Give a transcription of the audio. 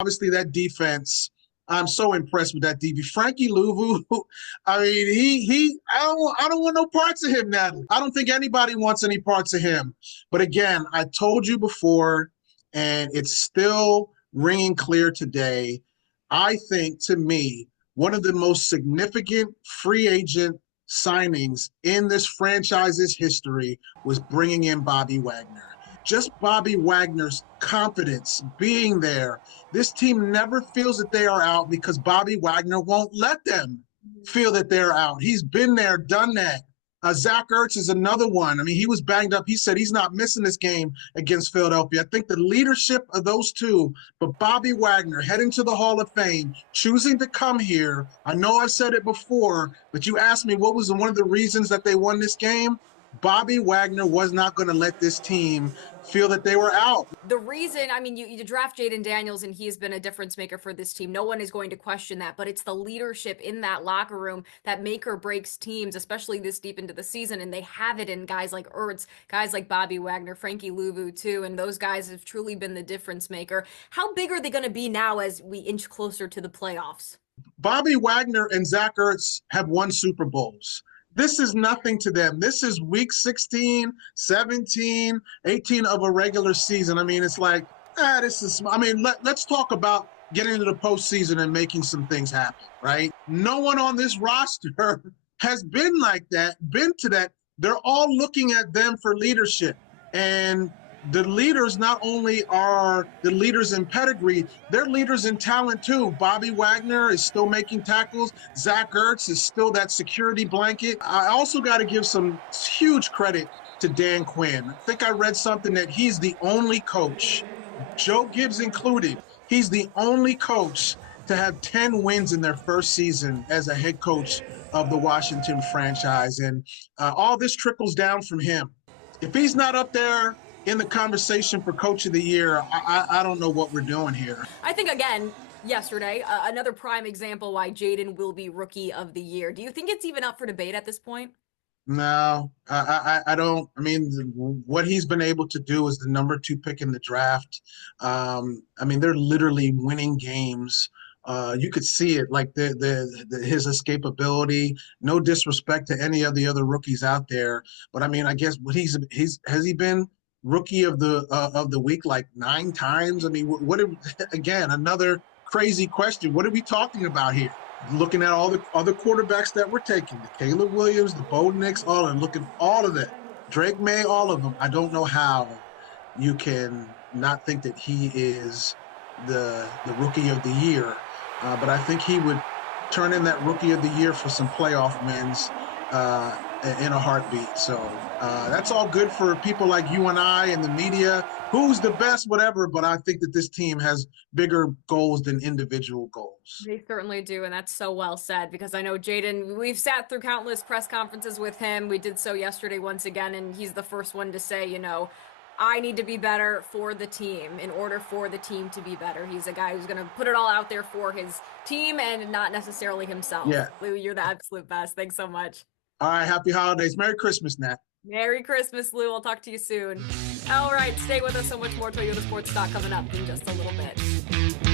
Obviously, that defense, I'm so impressed with that DB. Frankie Louvu, I mean, I don't want no parts of him, Natalie. I don't think anybody wants any parts of him. But again, I told you before, and it's still ringing clear today. I think, to me, one of the most significant free agent signings in this franchise's history was bringing in Bobby Wagner. Just Bobby Wagner's confidence being there. This team never feels that they are out because Bobby Wagner won't let them feel that they're out. He's been there, done that. Zach Ertz is another one. I mean, he was banged up. He said he's not missing this game against Philadelphia. I think the leadership of those two, but Bobby Wagner heading to the Hall of Fame, choosing to come here. I know I've said it before, but you asked me what was one of the reasons that they won this game. Bobby Wagner was not going to let this team feel that they were out. The reason, I mean, you draft Jayden Daniels and he's been a difference maker for this team. No one is going to question that, but it's the leadership in that locker room that make or breaks teams, especially this deep into the season. And they have it in guys like Ertz, guys like Bobby Wagner, Frankie Louvu too. And those guys have truly been the difference maker. How big are they going to be now as we inch closer to the playoffs? Bobby Wagner and Zach Ertz have won Super Bowls. This is nothing to them. This is week 16, 17, 18 of a regular season. I mean, it's like, this is, I mean, let's talk about getting into the postseason and making some things happen, right? No one on this roster has been like that, been to that. They're all looking at them for leadership. And the leaders not only are the leaders in pedigree, they're leaders in talent too. Bobby Wagner is still making tackles. Zach Ertz is still that security blanket. I also got to give some huge credit to Dan Quinn. I think I read something that he's the only coach, Joe Gibbs included, he's the only coach to have 10 wins in their first season as a head coach of the Washington franchise. And all this trickles down from him. If he's not up there in the conversation for Coach of the Year, I don't know what we're doing here. I think, again, yesterday, another prime example why Jayden will be Rookie of the Year. Do you think it's even up for debate at this point? No, I don't. I mean, what he's been able to do is the number 2 pick in the draft. I mean, they're literally winning games. You could see it, like his escapability. No disrespect to any of the other rookies out there, but I mean, I guess what has he been Rookie of the week like 9 times? I mean, again, another crazy question. What are we talking about here? Looking at all the other quarterbacks that we're taking, the Caleb Williams, the Bo Nix, all of them, look at all of that. Drake May, all of them. I don't know how you can not think that he is the Rookie of the Year, but I think he would turn in that Rookie of the Year for some playoff wins in a heartbeat. So that's all good for people like you and I and the media. Who's the best, whatever, but I think that this team has bigger goals than individual goals. They certainly do, and that's so well said, because I know Jayden, we've sat through countless press conferences with him. We did so yesterday once again, and he's the first one to say, you know, I need to be better for the team in order for the team to be better. He's a guy who's going to put it all out there for his team and not necessarily himself. Yeah. Lou, you're the absolute best. Thanks so much. All right, happy holidays. Merry Christmas, Nat. Merry Christmas, Lou. I'll talk to you soon. All right, stay with us. So much more Toyota Sports Talk coming up in just a little bit.